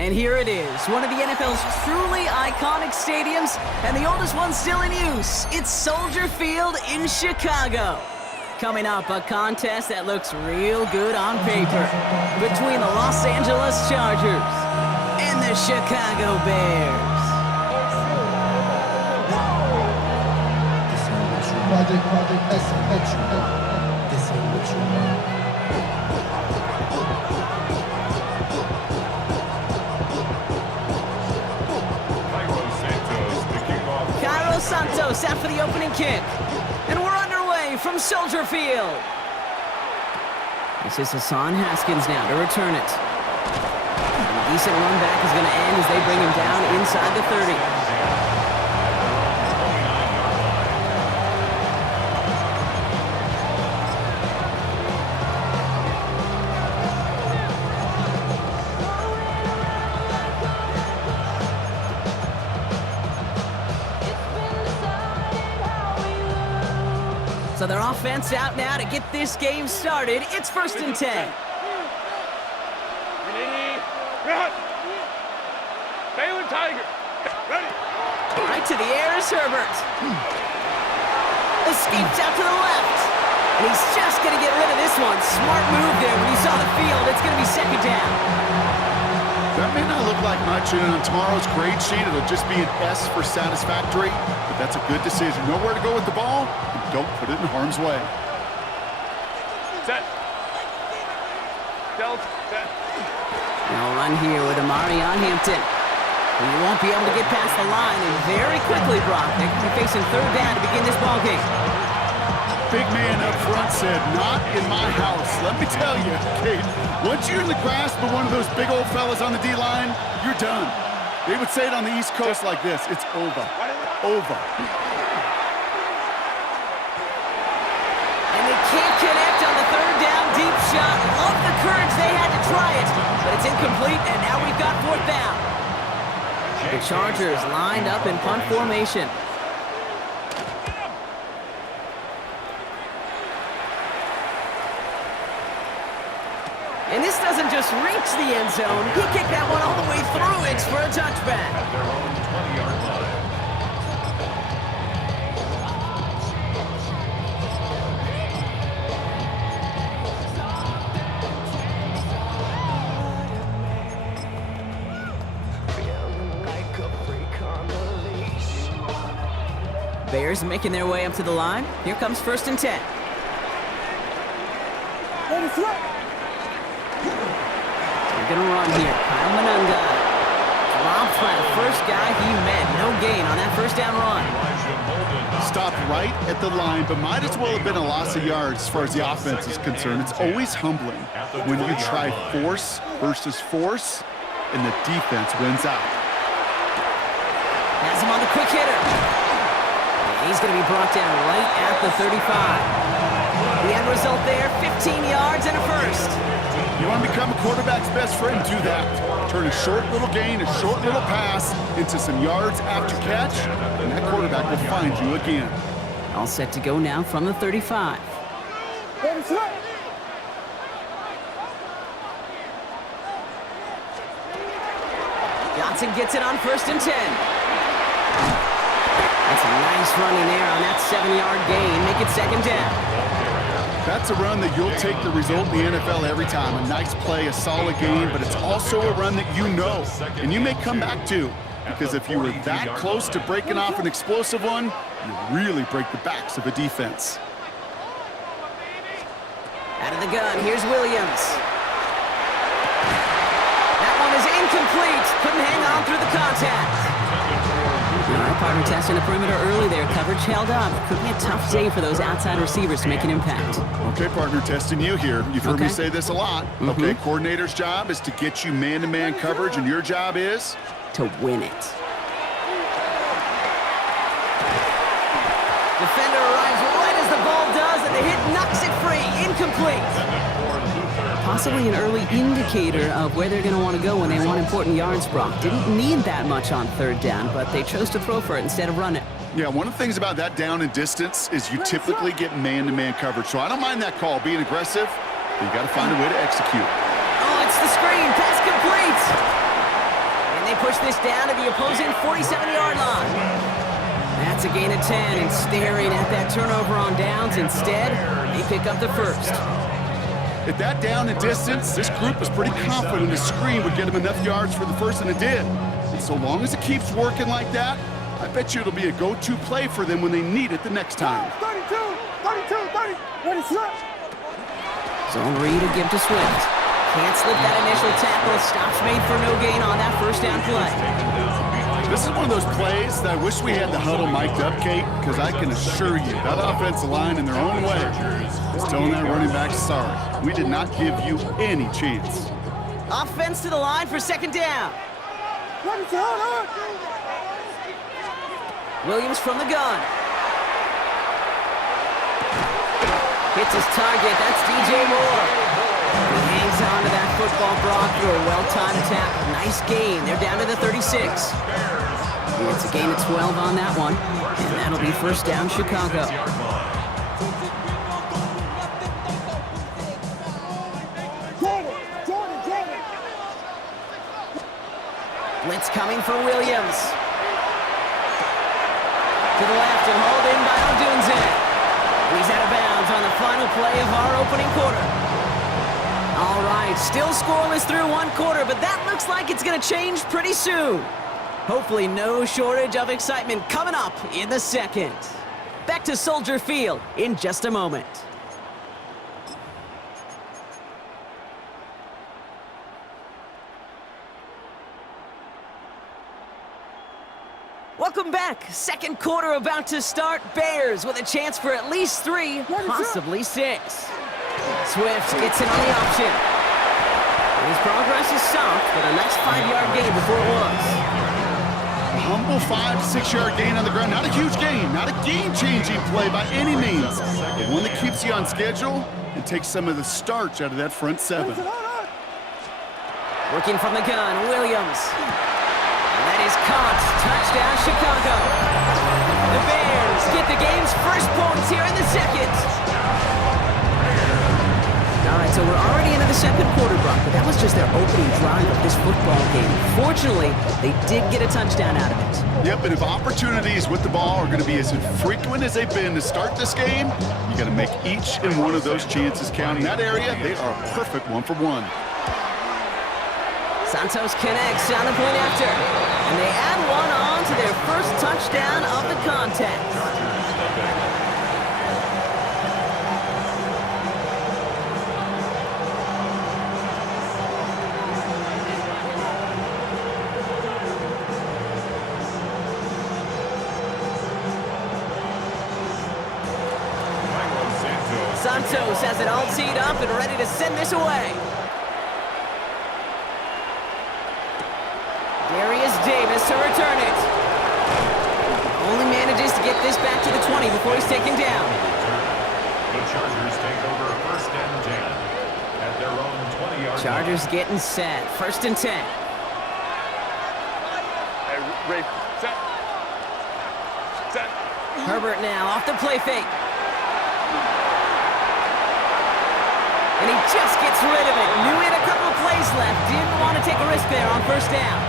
And here it is, one of the NFL's truly iconic stadiums, and the oldest one still in use. It's Soldier Field in Chicago. Coming up, a contest that looks real good on paper between the Los Angeles Chargers and the Chicago Bears. Santos out for the opening kick. And we're underway from Soldier Field. This is Hassan Haskins now to return it. And a decent run back is going to end as they bring him down inside the 30. So their offense out now to get this game started. It's 1st and 10. Baylor Tiger. Ready. Right to the air is Herbert. Escapes out to the left. And he's just going to get rid of this one. Smart move there when he saw the field. It's going to be 2nd down. That may not look like much, and on tomorrow's grade sheet, it'll just be an S for satisfactory, but that's a good decision. Know where to go with the ball, and don't put it in harm's way. Set. Delta. Set. Now run here with Amari on Hampton. And he won't be able to get past the line, and very quickly, Brock, they're going to be facing 3rd down to begin this ballgame. Big man up front said, not in my house. Let me tell you, Kate, once you're in the grasp of one of those big old fellas on the D-line, you're done. They would say it on the East Coast like this, it's over. Over. And they can't connect on the 3rd down deep shot. Love the courage they had to try it, but it's incomplete, and now we've got 4th down. The Chargers lined up in punt formation. And this doesn't just reach the end zone. He kicked that one all the way through it for a touchback. At their own 20-yard line. Bears making their way up to the line. Here comes 1st and 10. They're going to run here. Kyle Manunga dropped by the first guy he met. No gain on that 1st down run. Stopped right at the line, but might as well have been a loss of yards as far as the offense is concerned. It's always humbling when you try force versus force, and the defense wins out. Has him on the quick hitter. And he's going to be brought down right at the 35. The end result there, 15 yards and a 1st. You want to become a quarterback's best friend, do that. Turn a short little gain, a short little pass into some yards after catch, and that quarterback will find you again. All set to go now from the 35. Johnson gets it on 1st and 10. That's a nice run in there on that 7-yard gain. Make it 2nd down. That's a run that you'll take the result in the NFL every time. A nice play, a solid game, but it's also a run that you know, and you may come back to, because if you were that close to breaking off an explosive one, you really break the backs of a defense. Out of the gun, here's Williams. That one is incomplete. Couldn't hang on through the contact. All right, partner testing the perimeter early there. Coverage held up. Could be a tough day for those outside receivers to make an impact. Okay, partner, testing you here. You've heard me say this a lot. Okay, coordinator's job is to get you man-to-man coverage, and your job is? To win it. Defender arrives right as the ball does, and the hit knocks it free. Incomplete. Possibly an early indicator of where they're going to want to go when they want important yards, Brock. Didn't need that much on 3rd down, but they chose to throw for it instead of run it. Yeah, one of the things about that down and distance is you typically get man-to-man coverage. So I don't mind that call, being aggressive, but you got to find a way to execute. Oh, it's the screen. Pass complete. push this down to the opposing 47-yard line. That's a gain of 10, and staring at that turnover on downs instead, they pick up the first. At that down and distance, this group was pretty confident a screen would get them enough yards for the first, and it did. And so long as it keeps working like that, I bet you it'll be a go-to play for them when they need it the next time. 32, 30, ready, set. Zone read to give to Swift. Can't slip that initial tackle. Stops made for no gain on that first down play. This is one of those plays that I wish we had the huddle mic'd up, Kate, because I can assure you that offensive line in their own way is telling that running back, sorry, we did not give you any chance. Offense to the line for second down. Ready, set. Williams from the gun. Hits his target. That's DJ Moore. He hangs on to that football, Brock, through a well-timed tackle. Nice gain. They're down to the 36. It's a gain of 12 on that one, and that'll be first down, Chicago. Jordan. Blitz coming for Williams. To the left and hauled in by Odunze. He's out of bounds on the final play of our opening quarter. All right, still scoreless through one quarter, but that looks like it's going to change pretty soon. Hopefully no shortage of excitement coming up in the second. Back to Soldier Field in just a moment. Welcome back. Second quarter about to start. Bears with a chance for at least 3, possibly 6. Swift gets it on the option. His progress is soft, but a nice 5-yard gain before it was. A humble 5 to 6 yard gain on the ground. Not a huge gain, not a game-changing play by any means, but one that keeps you on schedule and takes some of the starch out of that front 7. Working from the gun, Williams. And that is caught. Touchdown, Chicago. The Bears get the game's first points here in the second. All right, so we're already into the second quarter, Brock, but that was just their opening drive of this football game. Fortunately, they did get a touchdown out of it. Yep, and if opportunities with the ball are going to be as infrequent as they've been to start this game, you got to make each and one of those chances count. In that area, they are a perfect 1-for-1. Santos connects on the point after, and they add one on to their first touchdown of the contest. Santos has it all teed up and ready to send this away. Darius Davis to return it. Only manages to get this back to the 20 before he's taken down. The Chargers take over first and 10 at their own 20-yard line. Chargers getting set. First and 10. Hey, Ray, set. Herbert now off the play fake. And he just gets rid of it. Knew he had a couple of plays left. Didn't want to take a risk there on first down.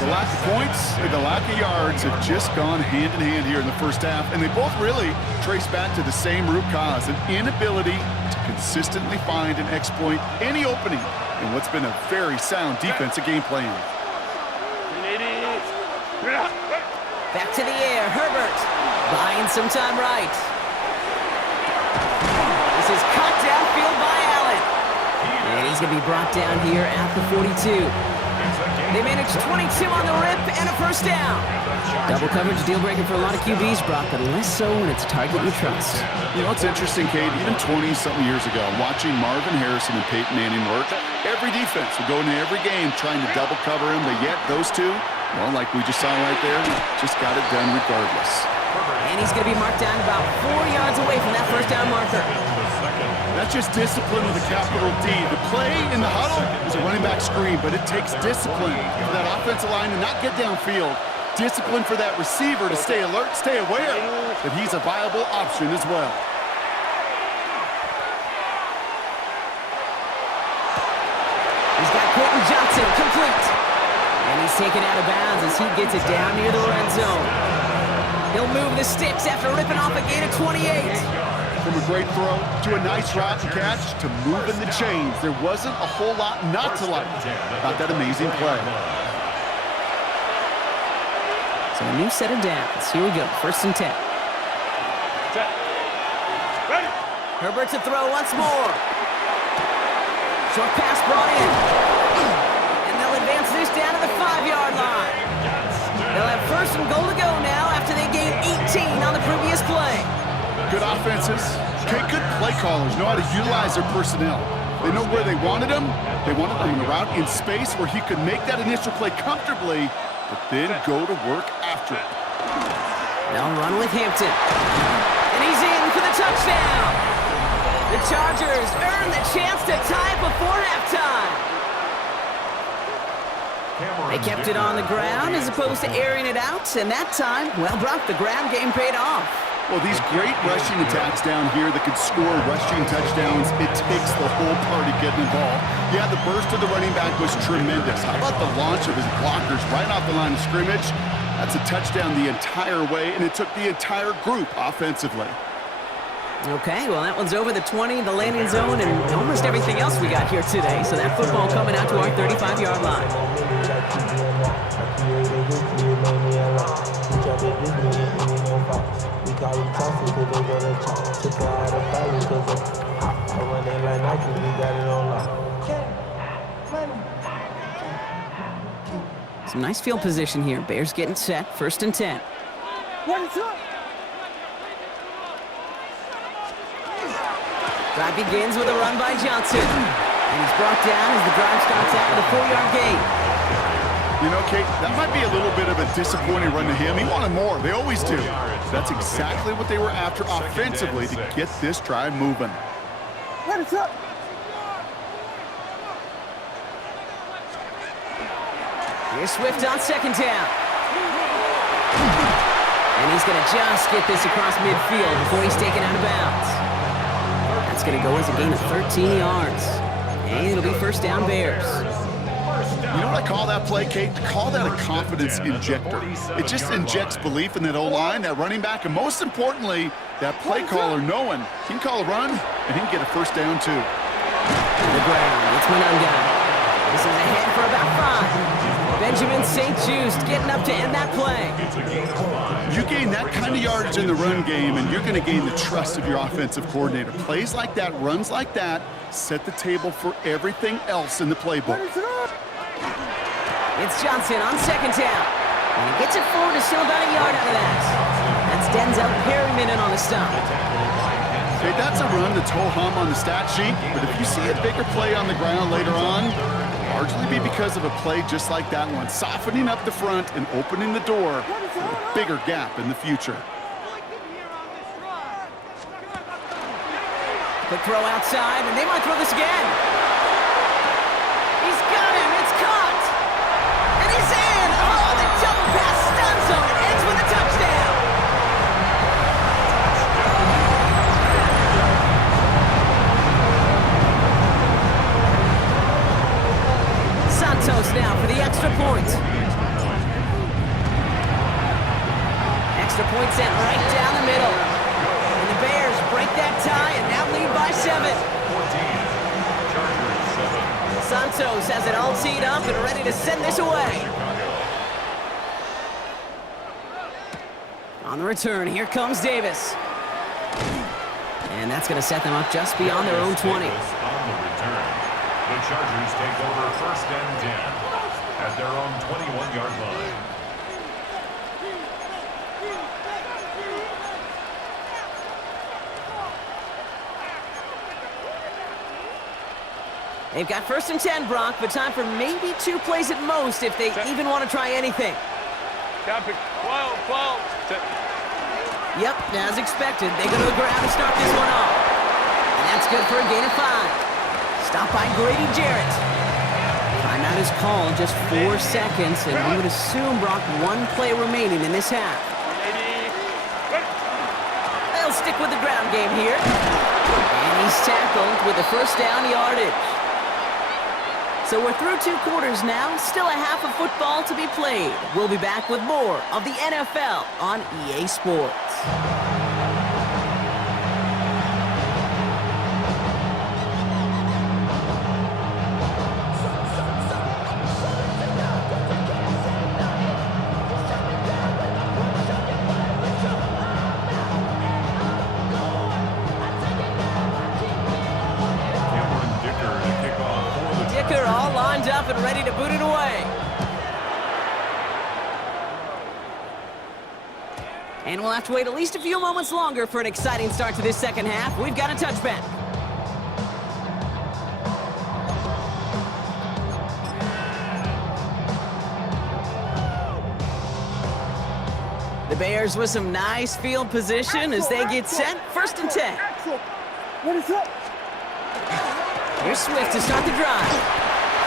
The lack of points and the lack of yards have just gone hand in hand here in the first half, and they both really trace back to the same root cause, an inability to consistently find and exploit any opening in what's been a very sound defensive game plan. Back to the air, Herbert buying some time right. This is caught downfield by Allen. And he's going to be brought down here at the 42. They managed 22 on the rip and a first down. Double coverage deal breaker for a lot of QBs, Brock, but less so when it's a target you trust. You know, it's interesting, Kate, even 20-something years ago, watching Marvin Harrison and Peyton Manning work, every defense would go into every game trying to double cover him, but yet those two, well, like we just saw right there, just got it done regardless. And he's going to be marked down about 4 yards away from that first down marker. That's just discipline with a capital D. The play in the huddle is a running back screen, but it takes discipline for that offensive line to not get downfield. Discipline for that receiver to stay alert, stay aware that he's a viable option as well. He's got Quentin Johnson complete. And he He's taken out of bounds as he gets it down near the red zone. He'll move the sticks after ripping off a gain of 28. From a great throw to a nice route and catch to moving the chains. There wasn't a whole lot not to like about that amazing play. So a new set of downs. Here we go, 1st and 10. Ready. Herbert to throw once more. Short pass brought in. And they'll advance this down to the 5-yard line. They'll have 1st and goal to go now after they gained 18 on the previous play. Good offenses. Okay, good play callers know how to utilize their personnel. They know where they wanted them. They wanted them in a route in space where he could make that initial play comfortably, but then go to work after it. They'll run with Hampton. And he's in for the touchdown. The Chargers earn the chance to tie it before halftime. They kept it on the ground as opposed to airing it out, and that time, well, Brock, the ground game paid off. Well, these great rushing attacks down here that could score rushing touchdowns, it takes the whole party getting involved. Yeah, the burst of the running back was tremendous. How about the launch of his blockers right off the line of scrimmage? That's a touchdown the entire way, and it took the entire group offensively. Okay, well, that one's over the 20, the landing zone, and almost everything else we got here today. So that football coming out to our 35-yard line. Some nice field position here. Bears getting set, 1st and 10. What is up? Drive begins with a run by Johnson. And he's brought down as the drive starts out with a 4-yard gain. You know, Kate, that might be a little bit of a disappointing run to him. He wanted more. They always do. That's exactly what they were after offensively to get this drive moving. What is up? Here's Swift on 2nd down. And he's going to just get this across midfield before he's taken out of bounds. That's going to go as a gain of 13 yards. And it'll be 1st down Bears. You know what I call that play, Kate? I call that a confidence injector. It just injects belief in that O-line, that running back, and most importantly, that play caller knowing he can call a run and he can get a 1st down too. The ground, it's Manunga. This is ahead for about 5. Benjamin St. Just getting up to end that play. You gain that kind of yardage in the run game, and you're going to gain the trust of your offensive coordinator. Plays like that, runs like that, set the table for everything else in the playbook. It's Johnson on 2nd down. And he gets it forward to still about a yard out of that. That's Denzel Perryman in on the stop. Okay, that's a run that's ho-hum on the stat sheet, but if you see a bigger play on the ground later on, largely be because of a play just like that one, softening up the front and opening the door for a bigger gap in the future. Quick throw outside, and they might throw this again. He's got him, it's caught. And he's in. Oh, the double pass stuns him. It ends with a touchdown. Santos now for the extra point. Extra point sent right down the middle. And the Bears break that tie and now lead by 7. Santos has it all teed up and ready to send this away. On the return, here comes Davis. And that's going to set them up just beyond their own 20. On the return, the Chargers take over 1st and 10 at their own 21-yard line. They've got 1st and 10, Brock, but time for maybe 2 plays at most if they even want to try anything. Copy. 12. Yep, as expected, they go to the ground to start this one off. And that's good for a gain of 5. Stopped by Grady Jarrett. Timeout is called, just 4 seconds, and we would assume, Brock, 1 play remaining in this half. They'll stick with the ground game here. And he's tackled with the 1st down yardage. So we're through 2 quarters now, still a half of football to be played. We'll be back with more of the NFL on EA Sports. All lined up and ready to boot it away. And we'll have to wait at least a few moments longer for an exciting start to this second half. We've got a touchback. The Bears with some nice field position as they get set. 1st and 10. What is up? Here's Swift to start the drive.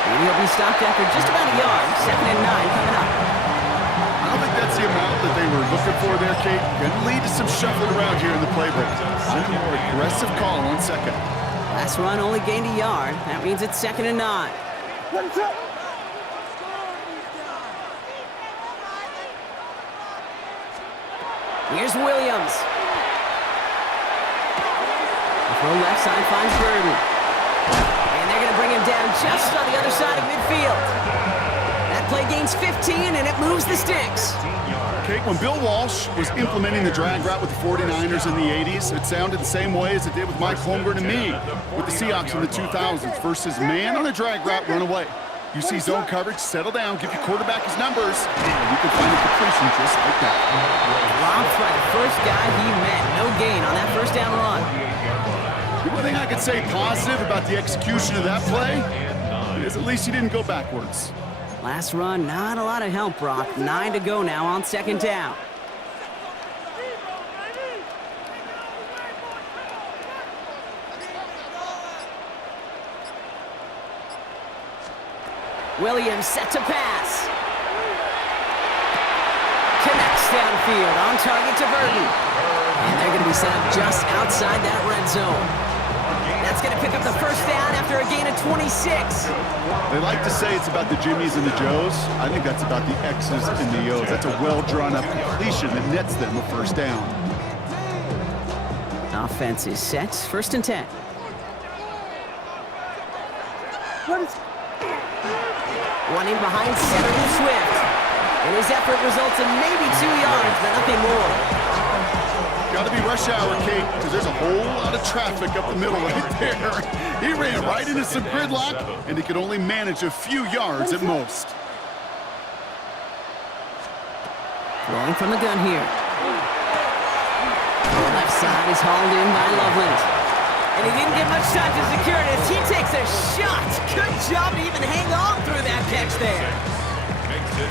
And he'll be stopped after just about a yard. 2nd and 9 coming up. I don't think that's the amount that they were looking for there, Kate. Going to lead to some shuffling around here in the playbook. I'm a more aggressive call on 2nd. Last run only gained a yard. That means it's 2nd and 9. What is up? Here's Williams. The throw left side finds Burden. And they're going to bring him down just on the other side of midfield. That play gains 15, and it moves the sticks. Kate, when Bill Walsh was implementing the drag route with the 49ers in the 80s, it sounded the same way as it did with Mike Holmgren and me with the Seahawks in the 2000s versus man on a drag route, run away. You see zone coverage, settle down, give your quarterback his numbers, and you can find a completion just like that. Dropped by the first guy he met. No gain on that first down run. The one thing I could say positive about the execution of that play is at least he didn't go backwards. Last run, not a lot of help, Brock. 9 to go now on 2nd down. Williams set to pass. Connects downfield, on target to Burden. And they're going to be set up just outside that red zone. That's going to pick up the 1st down after a gain of 26. They like to say it's about the Jimmies and the Joes. I think that's about the X's and the O's. That's a well-drawn-up completion that nets them a 1st down. Offense is set. 1st and 10. Running behind center Swift. And his effort results in maybe 2 yards, but nothing more. Got to be rush hour, Kate, because there's a whole lot of traffic up the middle right there. He ran right into some gridlock, and he could only manage a few yards at most. Throwing from the gun here. The left side is hauled in by Loveland. And he didn't get much time to secure it as he takes a shot. Good job to even hang on through that catch there.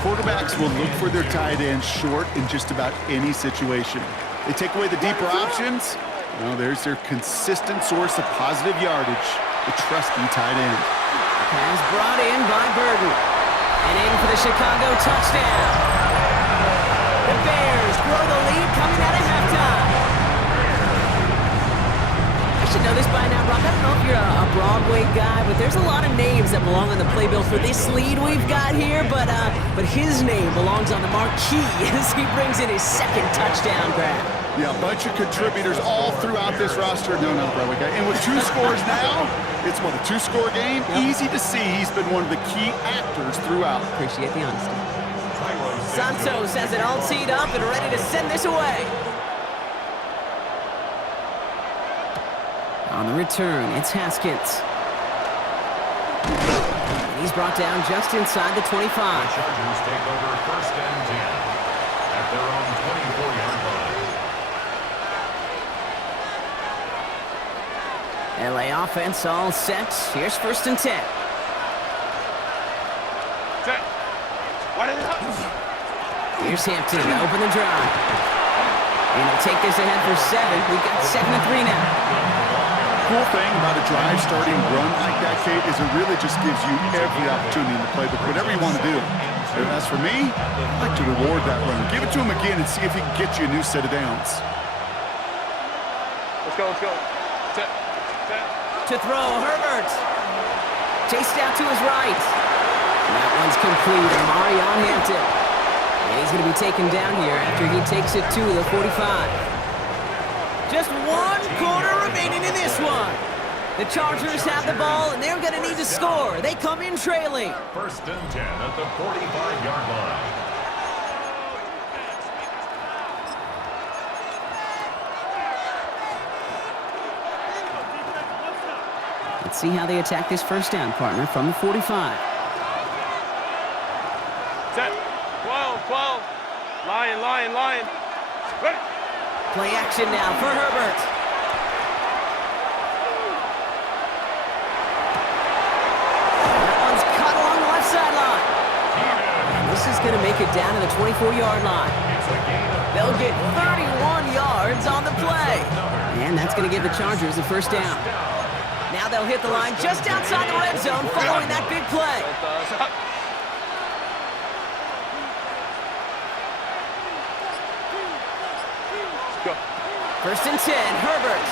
Quarterbacks will look for their tight end short in just about any situation. They take away the deeper options. Well, there's their consistent source of positive yardage, the trusty tight end. Pass brought in by Burden. And in for the Chicago touchdown. The Bears grow the lead coming out of halftime. I should know this by now, Brock. I don't know if you're a Broadway guy, but there's a lot of names that belong on the playbill for this lead we've got here. But his name belongs on the marquee as he brings in his 2nd touchdown grab. Yeah, a bunch of contributors all throughout this roster. No, not a Broadway guy. And with 2 scores now, it's what, a 2-score game? Yep. Easy to see he's been one of the key actors throughout. Appreciate the honesty. Santos has it all teed up and ready to send this away. On the return, it's Haskins. And he's brought down just inside the 25. The Chargers take over 1st and 10 at their own 24-yard line. LA offense all set. Here's 1st and 10. Here's Hampton to open the drive. And he'll take this ahead for 7. We've got 2nd and 3 now. Cool thing about a drive starting run like that, Kate, is it really just gives you every opportunity in the playbook, whatever you want to do. And as for me, I'd like to reward that runner. Give it to him again and see if he can get you a new set of downs. Let's go, let's go. To throw, Herbert. chased out to his right. And that one's complete. Marion Hampton. And he's going to be taken down here after he takes it to the 45. Just 1 quarter remaining in this one. The Chargers have the ball, and they're going to need to score. They come in trailing. First and 10 at the 45-yard line. Let's see how they attack this first down, partner, from the 45. Set. 12. Lion. Ready. Play action now for Herbert. That one's cut along the left sideline. And this is going to make it down to the 24-yard line. They'll get 31 yards on the play. And that's going to give the Chargers the first down. Now they'll hit the line just outside the red zone following that big play. First and 10, Herbert.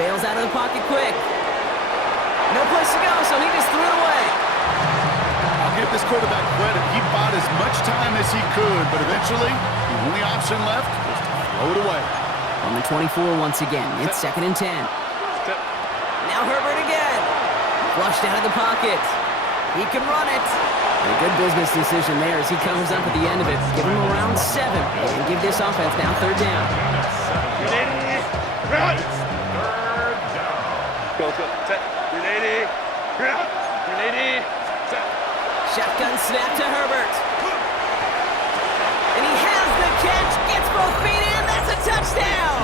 Bails out of the pocket quick. No place to go, so he just threw it away. I'll give this quarterback credit. He bought as much time as he could, but eventually, the only option left was to throw it away. On the 24 once again, it's second and 10. Now Herbert again. Flushed out of the pocket. He can run it. A good business decision there as he comes up at the end of it. Give him around 7 and give this offense now third down. Third down. Go. Set. Ready. Set. Shotgun snap to Herbert. And he has the catch. Gets both feet in. That's a touchdown.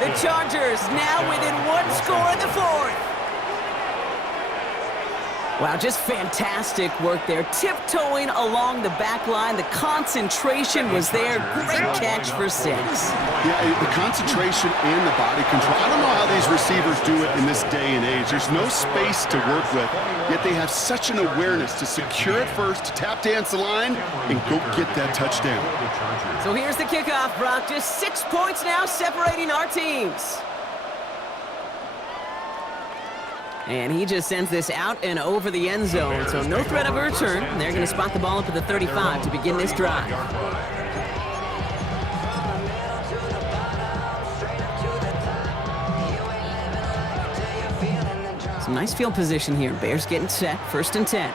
The Chargers now within 1 score in the 4th. Wow, just fantastic work there. Tiptoeing along the back line. The concentration was there. Great catch for 6. Yeah, the concentration and the body control. I don't know how these receivers do it in this day and age. There's no space to work with, yet they have such an awareness to secure it first, to tap dance the line, and go get that touchdown. So here's the kickoff, Brock. Just 6 points now separating our teams. And he just sends this out and over the end zone, so no threat of a return. They're going to spot the ball up at the 35 to begin this drive. Some nice field position here. Bears getting set, first and 10.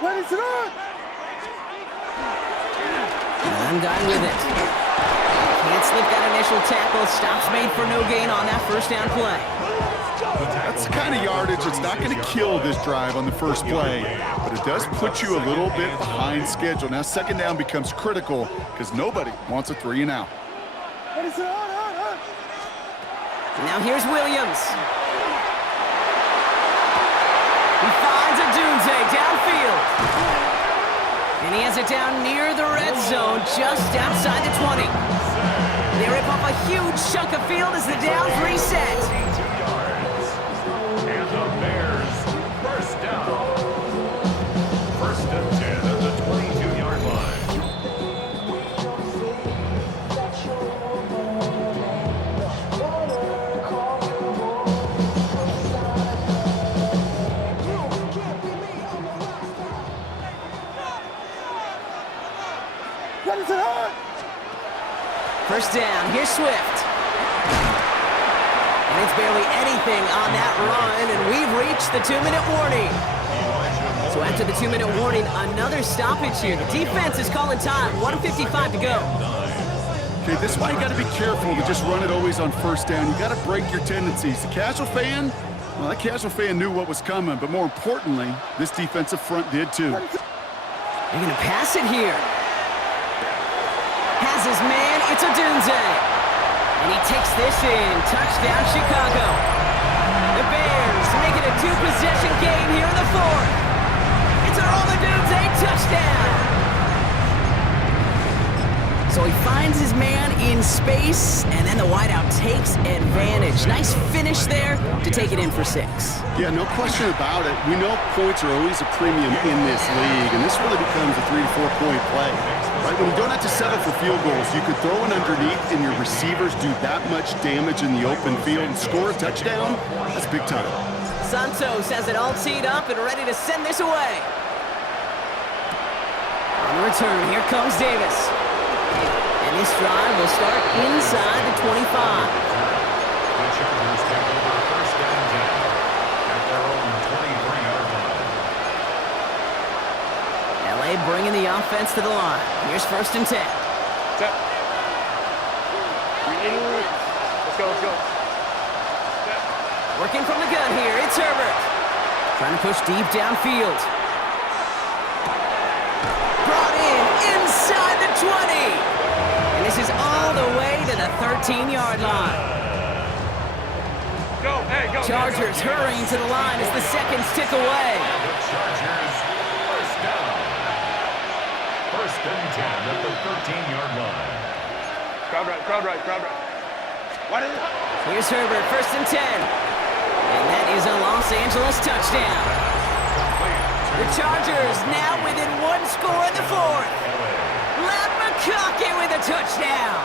What is it on? One guy with it. Can't slip that initial tackle. Stops made for no gain on that first down play. That's the kind of yardage that's not going to kill this drive on the first play, but it does put you a little bit behind schedule. Now second down becomes critical because nobody wants a 3 and out. What is it on? Now here's Williams. He finds a Dunze downfield. And he has it down near the red zone, just outside the 20. They rip off a huge chunk of field as the downs reset. And the Bears first down. First and 10 at the 22-yard line. What is it on? First down, here's Swift. And it's barely anything on that run, and we've reached the 2-minute warning. So after the 2-minute warning, another stoppage here. The defense is calling time, 1:55 to go. Okay, this is why you got to be careful to just run it always on first down. You got to break your tendencies. The casual fan, well, that casual fan knew what was coming, but more importantly, this defensive front did too. They're going to pass it here. Has his man, it's a Dunze. And he takes this in, touchdown Chicago. The Bears make it a 2-possession game here in the 4th. It's a Dunze touchdown. So he finds his man in space, and then the wideout takes advantage. Nice finish there to take it in for 6. Yeah, no question about it. We know points are always a premium in this league, and this really becomes a 3 to 4 point play. Right? When you don't have to settle for field goals, you could throw it underneath and your receivers do that much damage in the open field and score a touchdown. That's big time. Santos has it all teed up and ready to send this away. On return, here comes Davis. And this drive will start inside the 25. The Chargers take over first and 10 at their own 23-yard line. LA bringing the offense to the line. Here's first and 10. Set. Let's go, let's go. Set. Working from the gun here, it's Herbert. Trying to push deep downfield. Brought in inside the 20. And this is all the way to the 13-yard line. Go, hey, go. Chargers hurrying to the line as the seconds tick away. The Chargers first down. First and 10 at the 13-yard line. Crowd right, crowd right, crowd right. What is it? Here's Herbert, first and 10. And that is a Los Angeles touchdown. The Chargers now within one score in the fourth. Lat McConkey with a touchdown.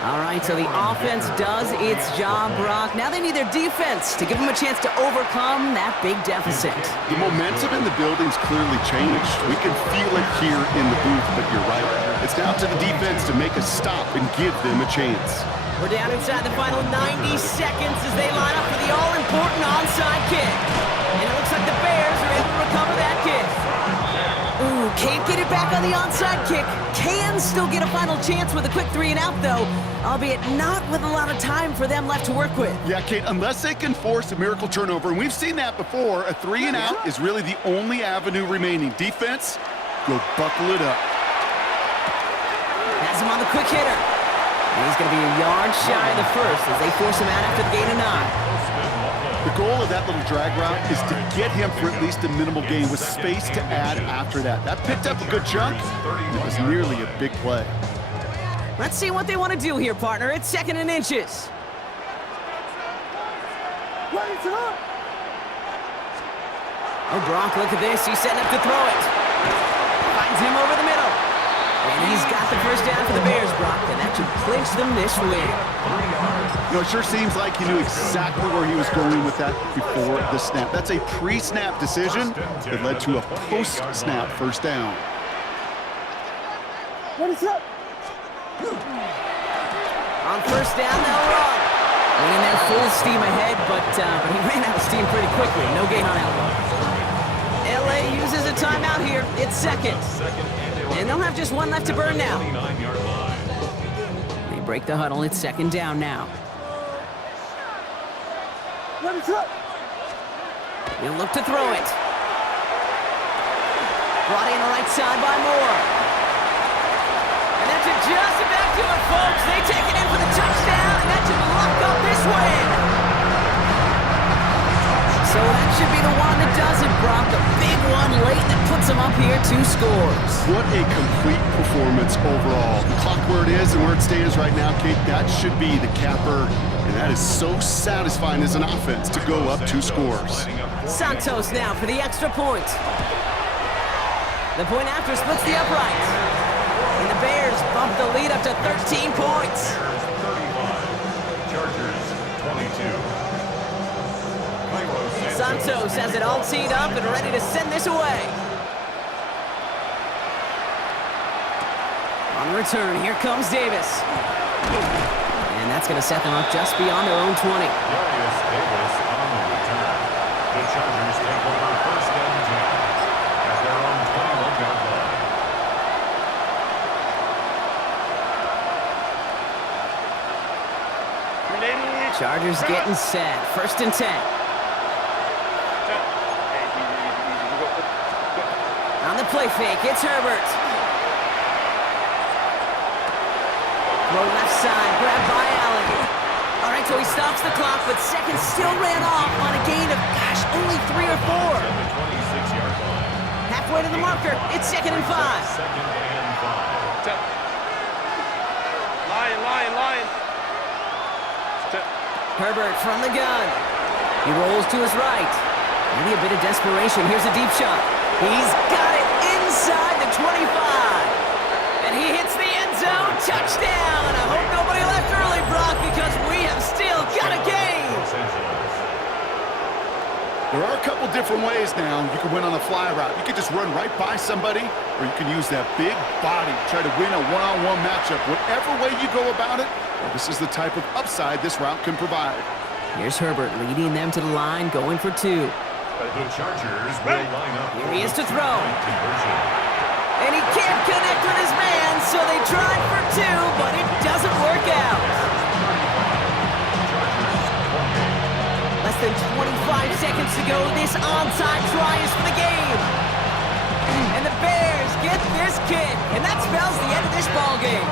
All right, so the offense does its job, Brock. Now they need their defense to give them a chance to overcome that big deficit. The momentum in the building's clearly changed. We can feel it here in the booth, but you're right. It's now to the defense to make a stop and give them a chance. We're down inside the final 90 seconds as they line up for the all-important onside kick. And it looks like the Bears are able to recover that kick. Ooh, can't get it back on the onside kick. Can still get a final chance with a quick 3-and-out, though, albeit not with a lot of time for them left to work with. Yeah, Kate, unless they can force a miracle turnover, and we've seen that before, a 3-and-out is really the only avenue remaining. Defense, go buckle it up. Has him on the quick hitter. And he's going to be a yard shy of the first as they force him out after the gain of 9. The goal of that little drag route is to get him for at least a minimal gain with space to add after that. That picked up a good chunk, and it was nearly a big play. Let's see what they want to do here, partner. It's second and inches. Ready to go. Oh, Brock, look at this. He's setting up to throw it. Finds him over the middle. And he's got the first down for the Bears, Brock, and that should clinch them this win. You know, it sure seems like he knew exactly where he was going with that before the snap. That's a pre-snap decision that led to a post-snap first down. Ready set. On first down, they'll run. Winning there full steam ahead, but he ran out of steam pretty quickly. No gain on that one. LA uses a timeout here. It's second. And they'll have just one left to burn now. They break the huddle. It's second down now. Ready set. He'll look to throw it. Brought in right side by Moore. And that's just about to it, folks. They take it in for the touchdown, and that should lock up this win. So that should be the one that does it, Brock. A big one late that puts them up here 2 scores. What a complete performance overall. The clock where it is and where it stands right now, Kate, that should be the capper. And that is so satisfying as an offense to go up 2 scores. Santos now for the extra point. The point after splits the upright. And the Bears bump the lead up to 13 points. Chargers 22. Santos has it all teed up and ready to send this away. On return, here comes Davis. And that's going to set them up just beyond their own 20. Darius Davis on the return. The Chargers take over first and 10 at their own 21-yard line. Chargers getting set. First and 10. On the play fake, it's Herbert. Throw left side, grabbed by Allen. All right, so he stops the clock, but seconds still ran off on a gain of, gosh, only 3 or 4. At the 26-yard line. Halfway to the marker, it's second and 5. Second and 5. Lion. Herbert from the gun. He rolls to his right. Maybe a bit of desperation. Here's a deep shot. He's got it inside the 25. And he hits the end zone. Touchdown. I hope nobody left early, Brock, because we have still got a game. There are a couple different ways now. You can win on the fly route. You can just run right by somebody, or you can use that big body, try to win a one-on-one matchup. Whatever way you go about it, well, this is the type of upside this route can provide. Here's Herbert leading them to the line, going for 2. The Chargers will line up. Here he is to throw. Conversion. And he can't connect with his man, so they tried for 2, but it doesn't work out. Less than 25 seconds to go. This onside try is for the game. And the Bears get this kick, and that spells the end of this ball game.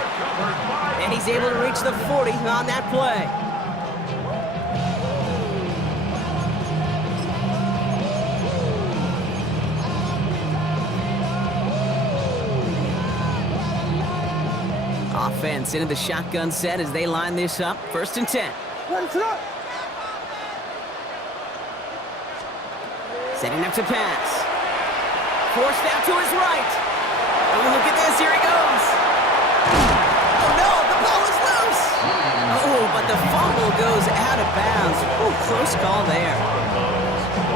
And he's able to reach the 40 on that play. Offense into the shotgun set as they line this up. 1st and 10. Ready, set up. Setting up to pass. Forced out to his right. Oh, look at this. Here he goes. Oh, no. The ball is loose. Oh, but the fumble goes out of bounds. Oh, close call there.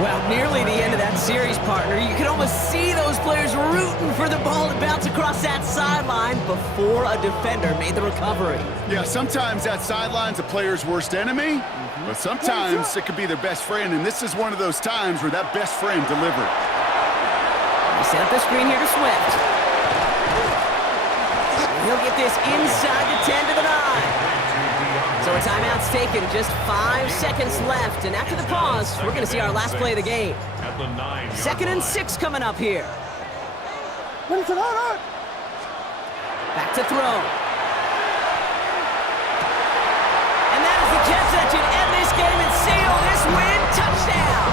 Well, nearly the end of that series, partner. You can almost see those players rooting for the ball to bounce across that sideline before a defender made the recovery. Yeah, sometimes that sideline's a player's worst enemy, but sometimes it could be their best friend, and this is one of those times where that best friend delivered. They set up the screen here to Swift. He'll get this inside the 10 to the 9. So a timeout's taken, just 5 seconds left, and after the pause, we're going to see our last play of the game. At the 9-yard 2nd and line. 6 coming up here. Ready, set up. Back to throw. And that is the catch that should end this game and seal this win. Touchdown!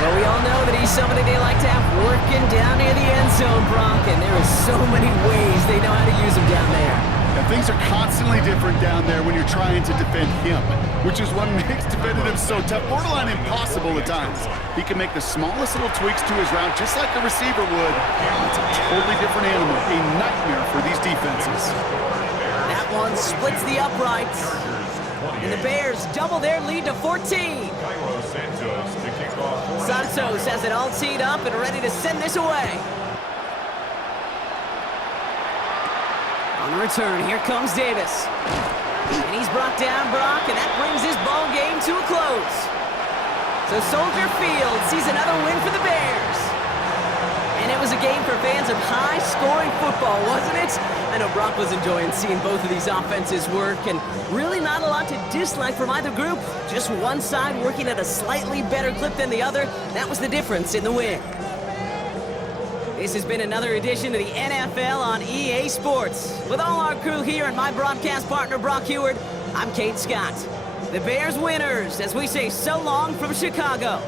Well, we all know that he's somebody they like to have working down near the end zone, Brock, and there are so many ways they know how to use him down there. Now, things are constantly different down there when you're trying to defend him, which is what makes defending him so tough, borderline impossible at times. He can make the smallest little tweaks to his route, just like a receiver would. It's a totally different animal, a nightmare for these defenses. That one splits the uprights, and the Bears double their lead to 14. Cairo Santos to kick off. Santos has it all teed up and ready to send this away. On the return, here comes Davis. And he's brought down, Brock, and that brings this ball game to a close. So Soldier Field sees another win for the Bears. And it was a game for fans of high-scoring football, wasn't it? I know Brock was enjoying seeing both of these offenses work, and really not a lot to dislike from either group. Just one side working at a slightly better clip than the other. That was the difference in the win. This has been another edition of the NFL on EA Sports. With all our crew here and my broadcast partner, Brock Heward, I'm Kate Scott. The Bears winners as we say so long from Chicago.